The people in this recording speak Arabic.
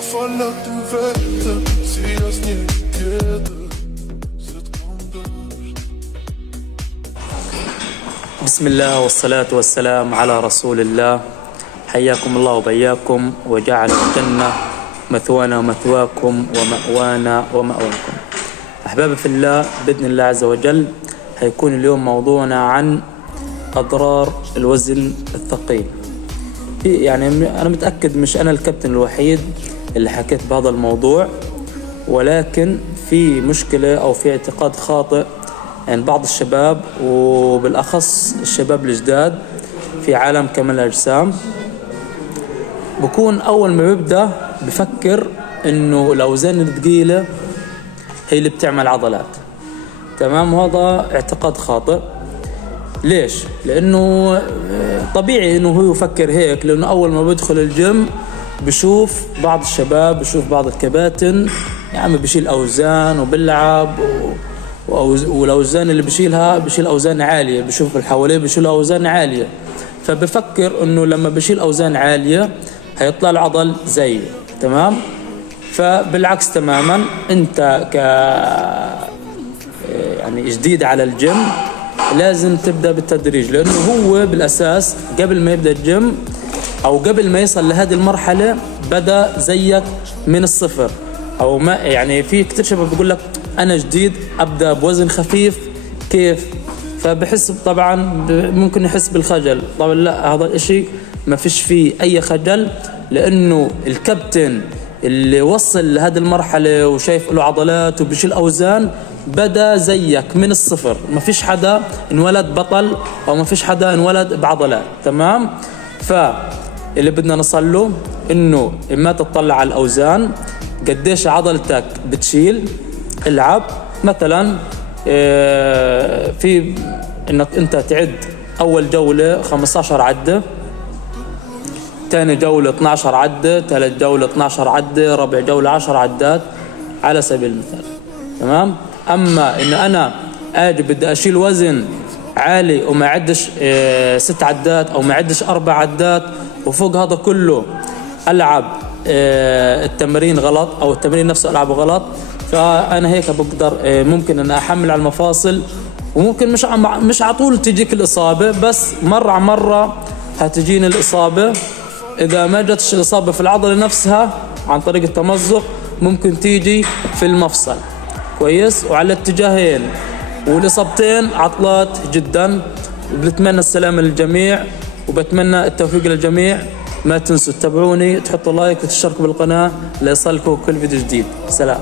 falla du vetter, sias nie kiedy. بسم الله والصلاة والسلام على رسول الله. حياكم الله وبياكم وجعل الجنة مثوانا ومثواكم ومأوانا ومأواكم. أحبابي في الله، بإذن الله عز وجل هيكون اليوم موضوعنا عن أضرار الوزن الثقيل. يعني أنا متأكد مش أنا الكابتن الوحيد اللي حكيت بهذا الموضوع، ولكن في مشكلة أو في اعتقاد خاطئ يعني بعض الشباب، وبالأخص الشباب الجداد في عالم كمال الأجسام، بكون أول ما بيبدأ بفكر إنه الأوزان الثقيلة هي اللي بتعمل عضلات. تمام، وهذا اعتقاد خاطئ. ليش؟ لأنه طبيعي إنه هو يفكر هيك، لأنه أول ما بدخل الجيم بشوف بعض الشباب، بشوف بعض الكباتن يعني بيشيل أوزان وبيلعب والأوزان اللي بيشيل أوزان عالية، بشوف اللي حواليه بيشيل أوزان عالية، فبفكر إنه لما بيشيل أوزان عالية هيطلع العضل زيه. تمام؟ فبالعكس تماما، أنت يعني جديد على الجيم لازم تبدأ بالتدريج، لأنه هو بالأساس قبل ما يبدأ الجيم أو قبل ما يصل لهذه المرحلة بدأ زيك من الصفر. أو ما يعني في كتير شباب بيقول لك أنا جديد أبدأ بوزن خفيف كيف؟ فبحس طبعا ممكن يحس بالخجل. طبعا لا، هذا الاشي ما فيش فيه أي خجل، لأنه الكابتن اللي وصل لهذه المرحلة وشايف له عضلات وبيشيل أوزان بدأ زيك من الصفر. ما فيش حدا انولد بطل أو ما فيش حدا انولد بعضلات. تمام؟ فاللي بدنا نصل له إنه إما تطلع على الأوزان قديش عضلتك بتشيل. العب مثلا في انك انت تعد اول جولة 15 عدة، ثاني جولة 12 عدة، ثالث جولة 12 عدة، رابع جولة 10 عدات على سبيل المثال. تمام؟ اما ان انا اجي بدي اشيل وزن عالي وما عدش 6 عدات او ما عدش 4 عدات، وفوق هذا كله العب التمرين غلط او التمرين نفسه العبه غلط، فانا هيك بقدر ممكن ان احمل على المفاصل، وممكن مش على طول تجيك الاصابه، بس مره على مره هتجيني الاصابه. اذا ما جتش الاصابه في العضله نفسها عن طريق التمزق ممكن تيجي في المفصل. كويس؟ وعلى الاتجاهين، والاصابتين عطلات جدا. بنتمنى السلامه للجميع وبتمنى التوفيق للجميع. ما تنسوا تتابعوني، تحطوا لايك وتشتركوا بالقناة ليصلكوا كل فيديو جديد. سلام.